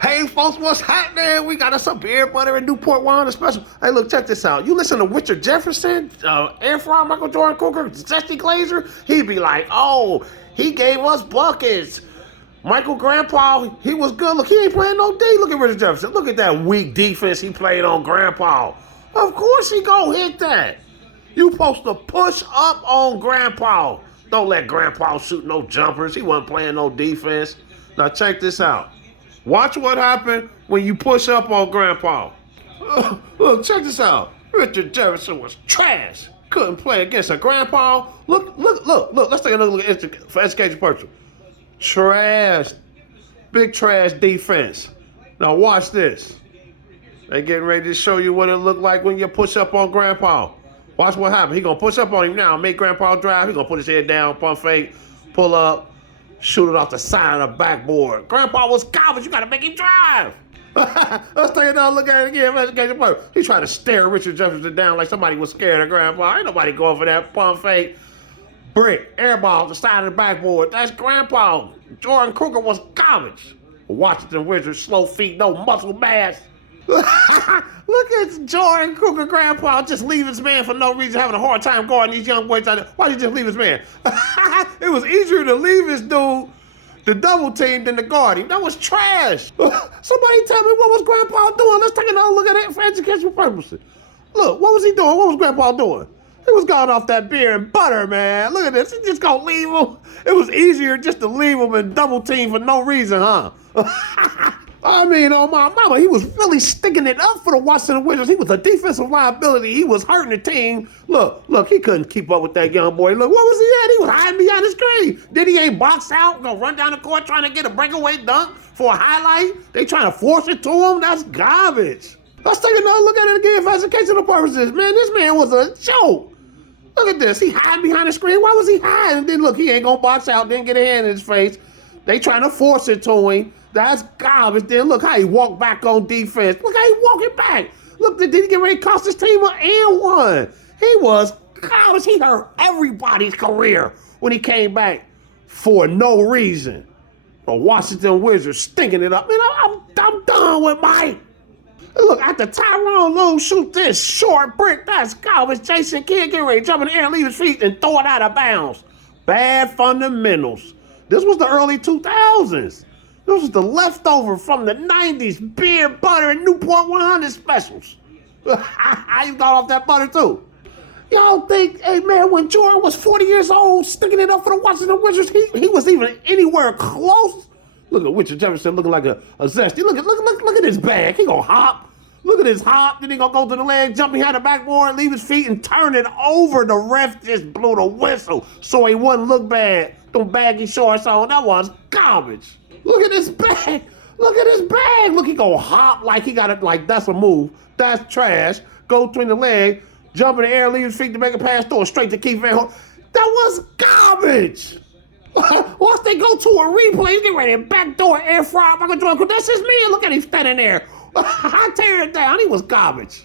Hey folks, what's happening? We got us some beer, butter, and Newport wine on special. Hey, look, check this out. You listen to Richard Jefferson, Air Fryer, MICHAEL Jordan Krueger, ZESTY GLAZERS, he'd be like, oh, he gave us buckets. Michael Grandpa, he was good. Look, he ain't playing no D. Look at Richard Jefferson. Look at that weak defense he played on Grandpa. Of course he gonna hit that. You supposed to push up on Grandpa. Don't let Grandpa shoot no jumpers. He wasn't playing no defense. Now check this out. Watch what happened when you push up on Grandpa. Look, check this out. Richard Jefferson was trash. Couldn't play against a Grandpa. Look. Let's take another look for education purposes. Trash. Big trash defense. Now watch this. They getting ready to show you what it looked like when you push up on Grandpa. Watch what happened. He gonna push up on him now, make Grandpa drive. He gonna put his head down, pump fake, pull up, shoot it off the side of the backboard. Grandpa was garbage. You gotta make him drive. Let's take another look at it again. Education purpose. He tried to stare Richard Jefferson down like somebody was scared of Grandpa. Ain't nobody going for that pump fake. Brick, air ball, the side of the backboard. That's Grandpa. Jordan Krueger was garbage. Washington Wizards, slow feet, no muscle mass. Look at Jordan Krueger, Grandpa just leave his man for no reason, having a hard time guarding these young boys out there. Why'd he just leave his man? It was easier to leave his dude, the double team, than to guard him. That was trash. Somebody tell me what was Grandpa doing? Let's take another look at it for educational purposes. Look, what was he doing? What was Grandpa doing? He was going off that beer and butter, man. Look at this. He just gonna leave him. It was easier just to leave him and double team for no reason, huh? I mean, on my mama, he was really sticking it up for the Washington Wizards. He was a defensive liability. He was hurting the team. Look, he couldn't keep up with that young boy. Look, what was he at? He was hiding behind the screen. Then he ain't box out, gonna run down the court trying to get a breakaway dunk for a highlight. They trying to force it to him. That's garbage. Let's take another look at it again for educational purposes. Man, this man was a joke. Look at this. He hiding behind the screen. Why was he hiding? Then look, he ain't gonna box out, didn't get a hand in his face. They trying to force it to him. That's garbage. Then look how he walked back on defense. Look how he walking back. Look, did he get ready to cost his team and one? He was garbage. He hurt everybody's career when he came back for no reason. The Washington Wizards stinking it up. Man, I'm done with Mike. Look, after Tyrone Lue shoot this short brick, that's garbage. Jason Kidd get ready to jump in the air, leave his feet, and throw it out of bounds. Bad fundamentals. This was the early 2000's. This was the leftover from the 90's beer, butter, and Newport 100 specials. I even got off that butter too. Y'all think, hey man, when Jordan was 40 years old, sticking it up for the Washington Wizards, he was even anywhere close? Look at Richard Jefferson looking like a zesty. Look at his bag. He gonna hop. Look at his hop. Then he gonna go to the leg, jump behind the backboard, leave his feet, and turn it over. The ref just blew the whistle so he wouldn't look bad. Them baggy shorts on. That was garbage. Look at his bag. Look at his bag. Look, he gonna hop like he got it. Like that's a move. That's trash. Go between the leg, jump in the air, leave his feet to make a pass, throw it straight to Keith Van Horn. That was garbage. Once they go to a replay, get ready to backdoor air fry MICHAEL Jordan Krueger. That's his man. Look at him standing there. I tear it down. He was garbage.